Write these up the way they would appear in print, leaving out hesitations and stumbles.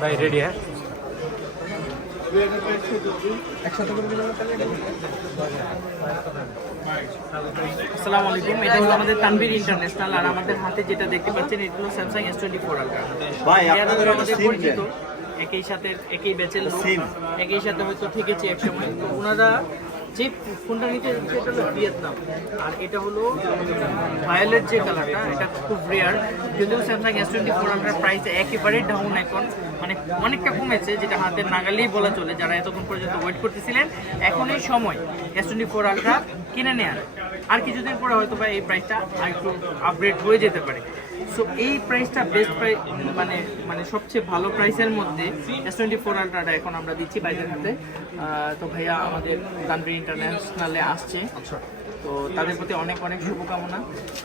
ভাই রেডি হ্যাঁ আসসালামু আলাইকুম, এটা হলো আমাদের তানভীর ইন্টারন্যাশনাল। আর আমাদের হাতে যেটা দেখতে পাচ্ছেন এটা হলো স্যামসাং S24 আলট্রা। ভাই আমাদের আপনাদের পরিচিত, একই সাথে একই ব্যাচের লোক, একই সাথে হয়তো ঠিকেছে এক সময়। তো ওনারা যে ফোনটা নিতে যাচ্ছে এটা হলো ভিয়েতনাম, আর এটা হলো ভায়োলেট যে কালারটা, এটা খুব রেয়ার। যদিও স্যামসাং S24 আলট্রার প্রাইস একেবারে ডাউন এখন, মানে অনেকটা কমেছে, যেটা হাতের নাগালেই বলা চলে। যারা এতক্ষণ পর্যন্ত ওয়েট করতেছিলেন, এখন এই সময় S24 আলট্রা কিনে নেয়ার। আর কিছুদিন পরে হয়তো বা এই প্রাইসটা আর একটু আপগ্রেড হয়ে যেতে পারে। সো এই প্রাইসটা বেস্ট প্রাইস, মানে সবচেয়ে ভালো প্রাইসের মধ্যে S24 আলট্রাটা এখন আমরা দিচ্ছি বাইরের হাতে। তো ভাইয়া আমাদের তানভীর ইন্টারন্যাশনালে আসছে, তো তাদের প্রতি অনেক অনেক শুভকামনা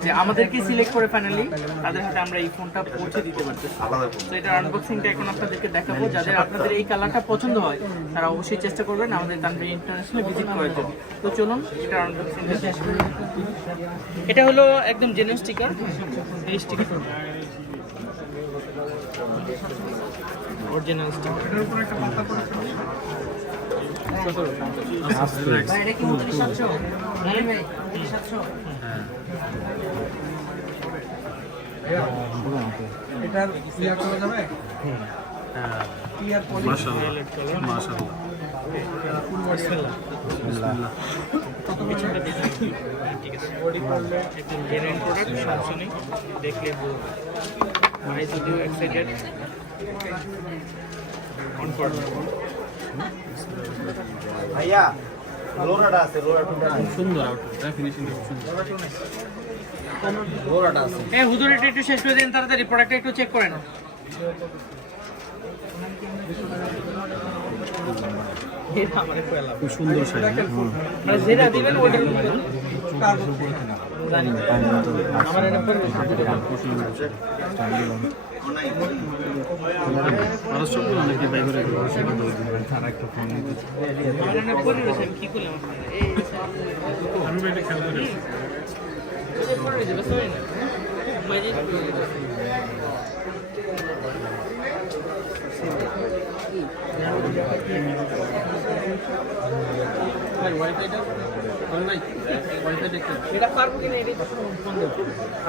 যে আমাদেরকে সিলেক্ট করে ফাইনালি তাদের হাতে আমরা এই ফোনটা পৌঁছে দিতে পারতেছি। তো এটার আনবক্সিংটা এখন আপনাদেরকে দেখাবো। যাদের আপনাদের এই কালারটা পছন্দ হয় তারা অবশ্যই চেষ্টা করবেন আমাদের তানভীর ইন্টারন্যাশনালে ভিজিট করার জন্য। তো চলুন এটার আনবক্সিংটা শেষ করি। এটা হলো একদম জেনুইন স্টিকার, এই স্টিকার অরিজিনাল স্টিকার। এটা কি 2900? হ্যাঁ ভাই 2900। এটার ক্লিয়ার করা যাবে ক্লিয়ার পলি মাশাআল্লাহ মাশাআল্লাহ বিসমিল্লাহ পিছনটা দেখুন, ঠিক আছে, বডি করলে একদম জেনুইন প্রোডাক্ট, সমস্যা নেই, দেখলে বুঝবে। ভাই যদিও এক্সাইটেড, অন করুন ভাইয়া লোরাটা আছে লোরাটা খুব সুন্দর আউটপুট ফিনিশিং খুব সুন্দর লোরাটা আছে হ্যাঁ হুজুর, এটা একটু শেষ করে দিন তাড়াতাড়ি, প্রোডাক্টটা একটু চেক করেন। খুব সুন্দর শাড়ি মানে যেটা দিবেন ওইটা জানি আমার এটা আরো সবগুলো অনেকে বাই করে তারা একটা ফোন কি করলাম আমি বাইরে খেয়াল করে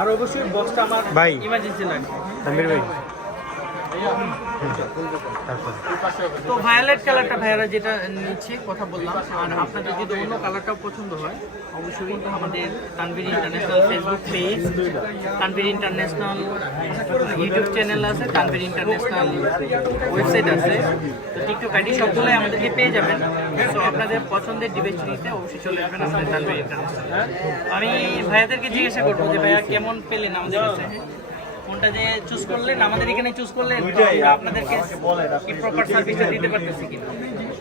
আর অবশ্যই বক্সটা আমার ভাই ইমার্জেন্সি লাগবে। তানভীর ভাই তো ভায়োলেট কালারটা ভাইয়ারা যেটা নিচ্ছে কথা বললাম। আর আপনাদের যদি অন্য কালারটাও পছন্দ হয় অবশ্যই আমাদের Tanvir international Facebook page, Tanvir international YouTube channel আছে, তানভীর ইন্টারন্যাশনাল ওয়েবসাইট আছে, তো টিকটক আইডি সবগুলোই আমাদেরকে পেয়ে যাবেন। তো আপনাদের পছন্দের ডিভাইস নিতে অবশ্যই চলে আসবেন আমাদের তানভীর ইন্টারন্যাশনাল। আমি ভাইয়াদেরকে জিজ্ঞাসা করবো যে ভাইয়া কেমন পেলেন আমাদের কাছে, কোনটা যে চুজ করলেন, আমাদের এখানে চুজ করলেন, আমরা আপনাদেরকে কি প্রপার সার্ভিসটা দিতে পারতেছি কিনা।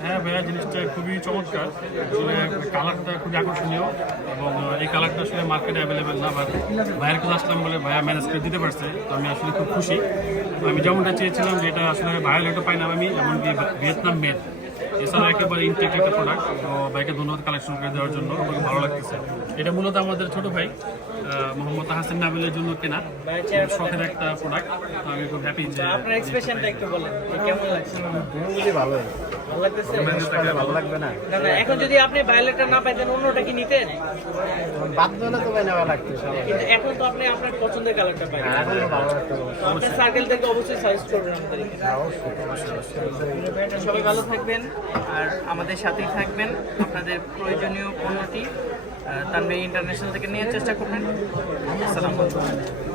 হ্যাঁ ভাইয়া, জিনিসটা খুবই চমৎকার, আসলে কালারটা খুবই আকর্ষণীয় এবং এই কালারটা আসলে মার্কেটে অ্যাভেলেবেল না, বাট ভাইয়ের কাছে আসলাম বলে ভাইয়া ম্যানেজ করে দিতে পারছে, তো আমি আসলে খুব খুশি। আমি যেমনটা চেয়েছিলাম যে এটা আসলে ভায়োলেটও পাইলাম আমি, এমনকি ভিয়েতনাম মেড, এছাড়া একেবারে ইনটেক একটা প্রোডাক্ট। তো ভাইকে ধন্যবাদ কালেকশন করে দেওয়ার জন্য, আমাকে ভালো লাগতেছে। এটা মূলত আমাদের ছোট ভাই মোহাম্মদ হাসান নাবিলের জন্য কেনা শখের একটা প্রোডাক্ট। আমি খুব হ্যাপি যে আপনার এক্সপ্রেশনটা একটু বলেন যে কেমন লাগছে। ভালো ভালো লাগতেছে? ভালো লাগবে না না না, এখন যদি আপনি ভায়োলেটটা না পাইতেন অন্যটা কি নিতেন? বাধ্য হলে তো ভাই নেওয়া লাগতো কিন্তু এখন তো আপনি আপনার পছন্দের কালারটা পাইবেন। এখন তো ভালো লাগতো আপনার সার্কেল থেকে অবশ্যই সাজেস্ট করবেন আমাদেরকে। সবাই ভালো থাকবেন আর আমাদের সাথেই থাকবেন। আপনাদের প্রয়োজনীয় পণ্যটি তানভীর ইন্টারন্যাশনাল থেকে নেওয়ার চেষ্টা করবেন। আসসালামু আলাইকুম।